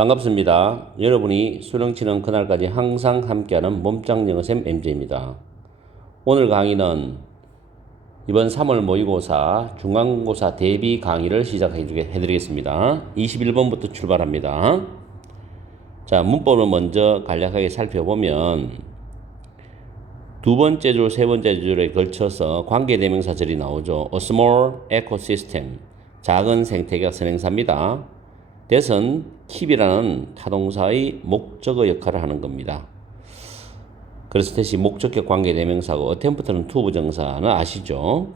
반갑습니다. 여러분이 수능 치는 그날까지 항상 함께하는 몸짱 영어쌤 MJ입니다. 오늘 강의는 이번 3월 모의고사 중간고사 대비 강의를 시작해드리겠습니다. 21번부터 출발합니다. 자, 문법을 먼저 간략하게 살펴보면 두 번째 줄, 세 번째 줄에 걸쳐서 관계대명사절이 나오죠. A small ecosystem, 작은 생태계가 선행사입니다. that은 keep이라는 타동사의 목적어 역할을 하는 겁니다. 그래서 that이 목적격 관계대명사고 attempt는 to 부정사는 아시죠?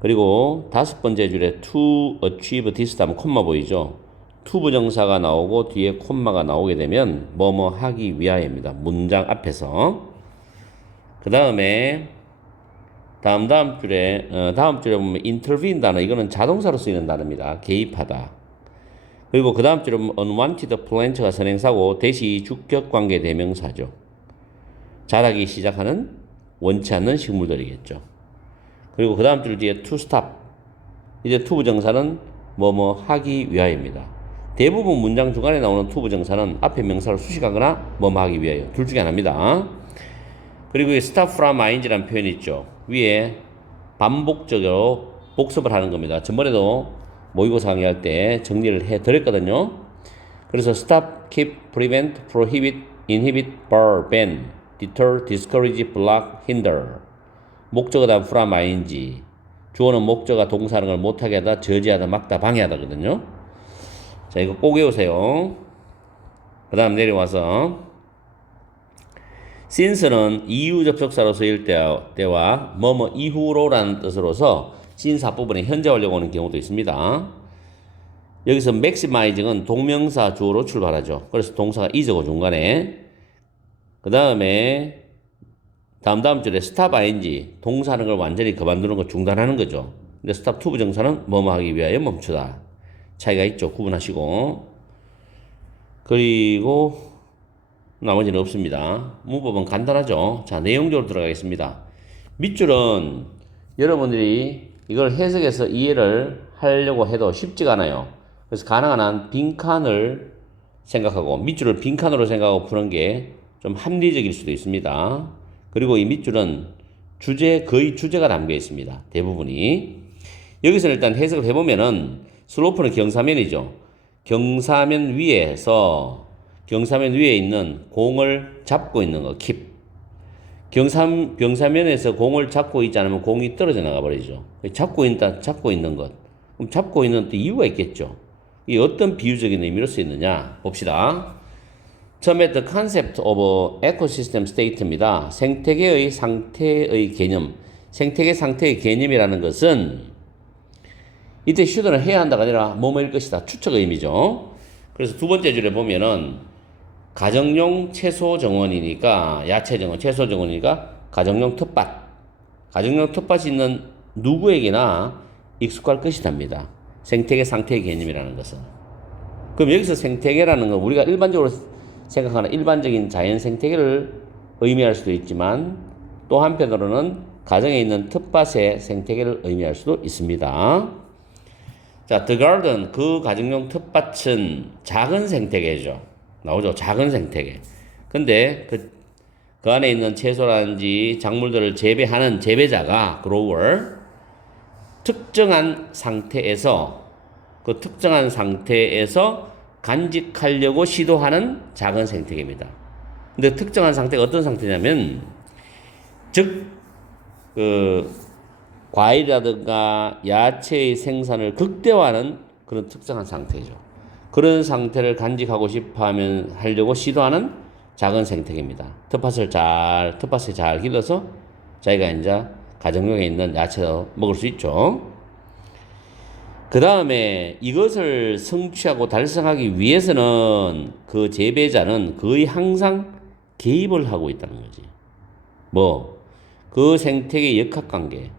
그리고 다섯 번째 줄에 to achieve this 다음 콤마 보이죠? to 부정사가 나오고 뒤에 콤마가 나오게 되면 뭐뭐 하기 위하여입니다. 문장 앞에서. 그 다음에 다음 줄에 보면 intervene 단어, 이거는 자동사로 쓰이는 단어입니다. 개입하다. 그리고 그 다음 줄에 unwanted plant가 선행사고 that이 주격관계 대명사죠. 자라기 시작하는 원치 않는 식물들이겠죠. 그리고 그 다음 줄 뒤에 to stop, 이제 to 부정사는 뭐뭐 하기 위하여입니다. 대부분 문장 중간에 나오는 to 부정사는 앞에 명사를 수식하거나 뭐뭐 하기 위하여, 둘 중에 하나입니다. 그리고 이 stop from ing라는 표현이 있죠. 위에 반복적으로 복습을 하는 겁니다. 전번에도 모의고사 강의할 때 정리를 해드렸거든요. 그래서 stop, keep, prevent, prohibit, inhibit, bar, ban, deter, discourage, block, hinder. 목적어 다음 from ing. 주어는 목적어가 동사하는 걸 못하게 하다, 저지하다, 막다, 방해하다거든요. 자, 이거 꼭 외우세요. 그 다음 내려와서 since는 이유 접속사로 쓰일 때와 뭐뭐 이후로라는 뜻으로서 since 앞부분에 현재 완료가 오는 경우도 있습니다. 여기서 maximizing은 동명사 주어로 출발하죠. 그래서 동사가 is고 중간에. 그 다음에 다음 줄에 stop ing, 동사하는 걸 완전히 그만두는 거 중단하는 거죠. 근데 stop to 부정사는 뭐뭐 하기 위하여 멈추다. 차이가 있죠. 구분하시고. 그리고 나머지는 없습니다. 문법은 간단하죠. 자, 내용적으로 들어가겠습니다. 밑줄은 여러분들이 이걸 해석해서 이해를 하려고 해도 쉽지가 않아요. 그래서 가능한 한 빈칸을 생각하고, 밑줄을 빈칸으로 생각하고 푸는 게 좀 합리적일 수도 있습니다. 그리고 이 밑줄은 거의 주제가 담겨 있습니다. 대부분이. 여기서 일단 해석을 해보면은 슬로프는 경사면이죠. 경사면 위에 있는 공을 잡고 있는 거, keep. 경사면에서 공을 잡고 있지 않으면 공이 떨어져 나가 버리죠. 잡고 있는 것. 그럼 잡고 있는 또 이유가 있겠죠. 이 어떤 비유적인 의미로 쓰이느냐 봅시다. 처음에 the concept of ecosystem state입니다. 생태계의 상태의 개념. 생태계 상태의 개념이라는 것은 이때 should는 해야 한다가 아니라 뭐뭐일 것이다. 추측의 의미죠. 그래서 두 번째 줄에 보면은 가정용 채소 정원이니까, 야채 정원, 채소 정원이니까 가정용 텃밭. 가정용 텃밭이 있는 누구에게나 익숙할 것이답니다. 생태계 상태의 개념이라는 것은. 그럼 여기서 생태계라는 건 우리가 일반적으로 생각하는 일반적인 자연 생태계를 의미할 수도 있지만, 또 한편으로는 가정에 있는 텃밭의 생태계를 의미할 수도 있습니다. 자, the garden, 그 가정용 텃밭은 작은 생태계죠. 나오죠. 작은 생태계. 근데 그 안에 있는 채소라든지 작물들을 재배하는 재배자가 grower, 특정한 상태에서 간직하려고 시도하는 작은 생태계입니다. 근데 특정한 상태가 어떤 상태냐면, 즉 과일이라든가 야채의 생산을 극대화하는 그런 특정한 상태죠. 그런 상태를 간직하고 하려고 시도하는 작은 생태계입니다. 텃밭에 잘 길러서 자기가 이제 가정용에 있는 야채도 먹을 수 있죠. 그 다음에 이것을 성취하고 달성하기 위해서는 그 재배자는 거의 항상 개입을 하고 있다는 거지. 그 생태계의 역학관계.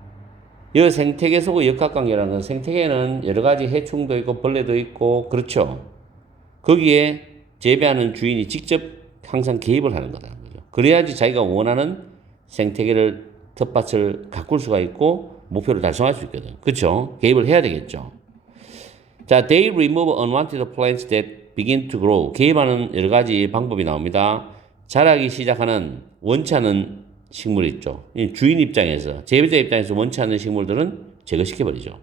이 생태계 속의 역학관계라는 건, 생태계는 여러 가지 해충도 있고 벌레도 있고 그렇죠. 거기에 재배하는 주인이 직접 항상 개입을 하는 거다. 그래야지 자기가 원하는 생태계를, 텃밭을 가꿀 수가 있고 목표를 달성할 수 있거든. 그렇죠. 개입을 해야 되겠죠. 자, they remove unwanted plants that begin to grow. 개입하는 여러 가지 방법이 나옵니다. 자라기 시작하는 원치 않는 식물이 있죠. 주인 입장에서, 재배자 입장에서 원치 않는 식물들은 제거시켜버리죠.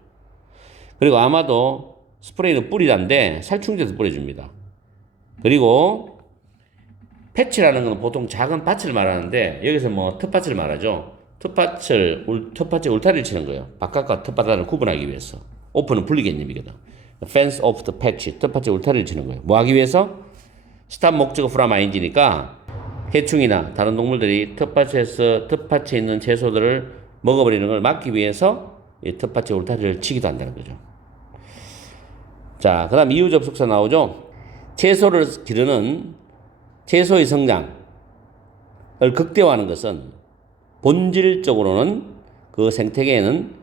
그리고 아마도 스프레이는 뿌리단데 살충제도 뿌려줍니다. 그리고 패치라는 건 보통 작은 밭을 말하는데 여기서 뭐 텃밭을 말하죠. 텃밭에 울타리를 치는 거예요. 바깥과 텃밭을 구분하기 위해서. 오픈은 분리 개념이거든. Fence of the patch. 텃밭에 울타리를 치는 거예요. 뭐 하기 위해서? 스탑 목적어 from ing니까 해충이나 다른 동물들이 텃밭에 있는 채소들을 먹어버리는 걸 막기 위해서 이 텃밭에 울타리를 치기도 한다는 거죠. 자, 그 다음 이유 접속사 나오죠. 채소를 기르는 채소의 성장을 극대화하는 것은 본질적으로는 그 생태계에는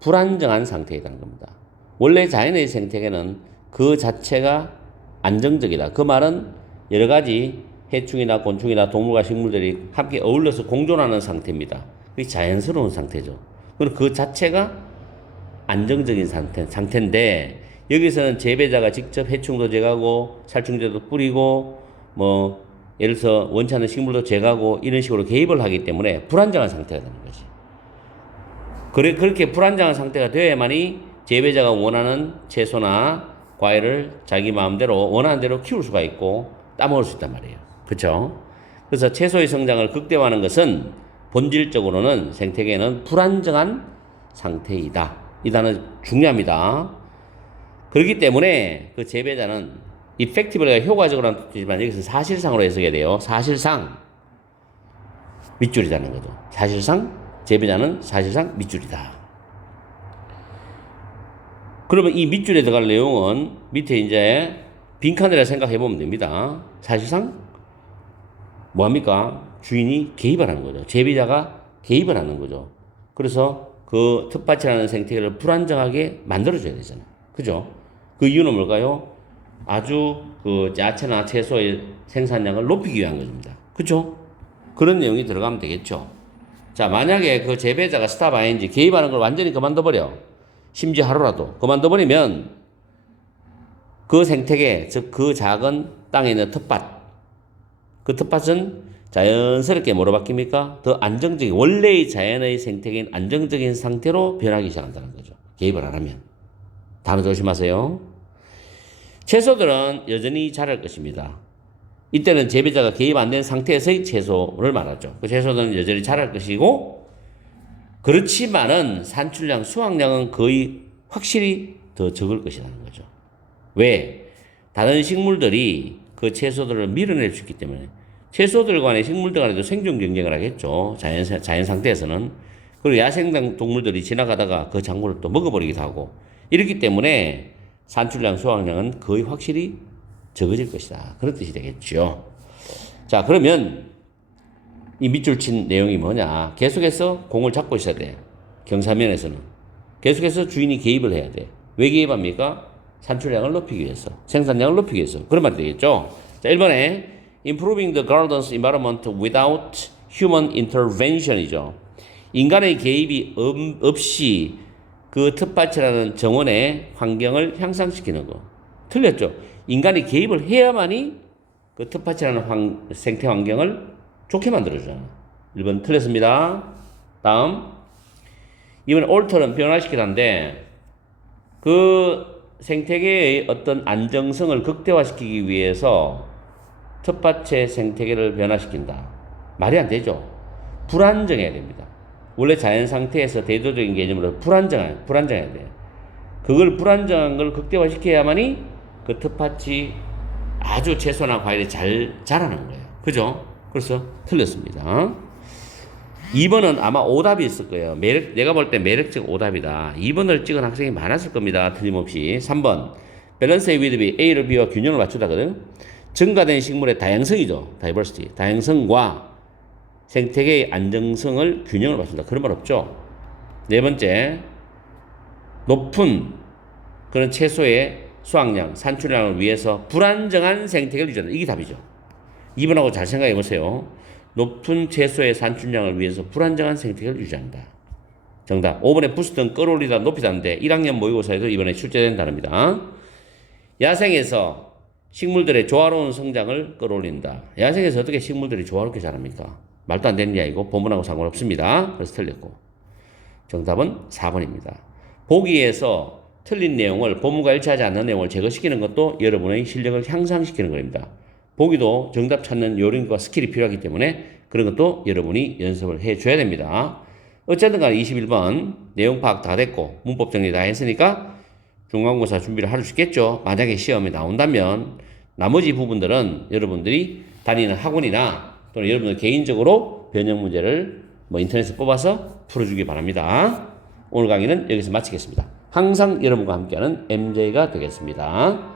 불안정한 상태에 있다는 겁니다. 원래 자연의 생태계는 그 자체가 안정적이다. 그 말은 여러 가지 해충이나 곤충이나 동물과 식물들이 함께 어울려서 공존하는 상태입니다. 그게 자연스러운 상태죠. 그리고 그 자체가 안정적인 상태인데 여기서는 재배자가 직접 해충도 제거하고 살충제도 뿌리고 뭐 예를 들어서 원치 않는 식물도 제거하고 이런 식으로 개입을 하기 때문에 불안정한 상태가 되는 거지. 그렇게 불안정한 상태가 되어야만이 재배자가 원하는 채소나 과일을 자기 마음대로 원하는 대로 키울 수가 있고 따먹을 수 있단 말이에요. 그렇죠? 그래서 채소의 성장을 극대화하는 것은 본질적으로는 생태계는 불안정한 상태이다. 이 단어 중요합니다. 그렇기 때문에 그 재배자는 effective가 효과적으로는 뜻이지만 여기서 사실상으로 해석해야 돼요. 사실상 밑줄이라는 거죠. 사실상 재배자는 사실상 밑줄이다. 그러면 이 밑줄에 들어갈 내용은 밑에 이제 빈칸이라 생각해 보면 됩니다. 사실상 뭐합니까? 주인이 개입을 하는 거죠. 재배자가 개입을 하는 거죠. 그래서 그 텃밭이라는 생태계를 불안정하게 만들어줘야 되잖아요. 그죠? 그 이유는 뭘까요? 아주 그 야채나 채소의 생산량을 높이기 위한 것입니다. 그죠? 그런 내용이 들어가면 되겠죠. 자, 만약에 그 재배자가 스탑 ing 개입하는 걸 완전히 그만둬버려. 심지어 하루라도 그만둬버리면 그 생태계, 즉 그 작은 땅에 있는 텃밭, 그 텃밭은 자연스럽게 뭐로 바뀝니까? 더 안정적인, 원래의 자연의 생태계인 안정적인 상태로 변하기 시작한다는 거죠. 개입을 안 하면. 단어 조심하세요. 채소들은 여전히 자랄 것입니다. 이때는 재배자가 개입 안 된 상태에서의 채소를 말하죠. 그 채소들은 여전히 자랄 것이고, 그렇지만은 산출량, 수확량은 거의 확실히 더 적을 것이라는 거죠. 왜? 다른 식물들이 그 채소들을 밀어낼 수 있기 때문에. 채소들 간에 식물들 간에도 생존 경쟁을 하겠죠. 자연 상태에서는. 그리고 야생 동물들이 지나가다가 그 작물을 또 먹어버리기도 하고. 이렇기 때문에 산출량, 수확량은 거의 확실히 적어질 것이다. 그런 뜻이 되겠죠. 자, 그러면 이 밑줄 친 내용이 뭐냐. 계속해서 공을 잡고 있어야 돼. 경사면에서는. 계속해서 주인이 개입을 해야 돼. 왜 개입합니까? 산출량을 높이기 위해서. 생산량을 높이기 위해서. 그런 말이 되겠죠. 자, 1번에 improving the garden's environment without human intervention이죠. 인간의 개입이 없이 그 텃밭이라는 정원의 환경을 향상시키는 거. 틀렸죠? 인간이 개입을 해야만이 그 텃밭이라는 생태 환경을 좋게 만들어주잖아. 1번 틀렸습니다. 다음. 이번에 alter는 변화시키라인데 그 생태계의 어떤 안정성을 극대화시키기 위해서 텃밭의 생태계를 변화시킨다. 말이 안 되죠. 불안정해야 됩니다. 원래 자연 상태에서 대조적인 개념으로 불안정해야 돼. 그걸 불안정한 걸 극대화시켜야만이 그 텃밭이 아주 채소나 과일이 잘 자라는 거예요. 그죠? 그래서 틀렸습니다. 2번은 아마 오답이 있을 거예요. 내가 볼 때 매력적 오답이다. 2번을 찍은 학생이 많았을 겁니다. 틀림없이. 3번. 밸런스의 with B, A를 B와 균형을 맞추다거든. 증가된 식물의 다양성이죠. 다이버시티. 다양성과 생태계의 안정성을 균형을 맞춘다. 그런 말 없죠. 네 번째. 높은 그런 채소의 수확량, 산출량을 위해서 불안정한 생태계를 유지한다. 이게 답이죠. 2번하고 잘 생각해 보세요. 높은 채소의 산출량을 위해서 불안정한 생태계를 유지한다. 정답. 5번에 부스트는 끌어올리다 높이다인데 1학년 모의고사에도 이번에 출제된 단어입니다. 야생에서 식물들의 조화로운 성장을 끌어올린다. 야생에서 어떻게 식물들이 조화롭게 자랍니까? 말도 안 되는 이야기고 본문하고 상관없습니다. 그래서 틀렸고. 정답은 4번입니다. 보기에서 틀린 내용을 본문과 일치하지 않는 내용을 제거시키는 것도 여러분의 실력을 향상시키는 겁니다. 보기도 정답 찾는 요령과 스킬이 필요하기 때문에 그런 것도 여러분이 연습을 해줘야 됩니다. 어쨌든 간에 21번 내용 파악 다 됐고 문법 정리 다 했으니까 중간고사 준비를 할 수 있겠죠. 만약에 시험에 나온다면 나머지 부분들은 여러분들이 다니는 학원이나 또는 여러분들 개인적으로 변형 문제를 인터넷에서 뽑아서 풀어주기 바랍니다. 오늘 강의는 여기서 마치겠습니다. 항상 여러분과 함께하는 MJ가 되겠습니다.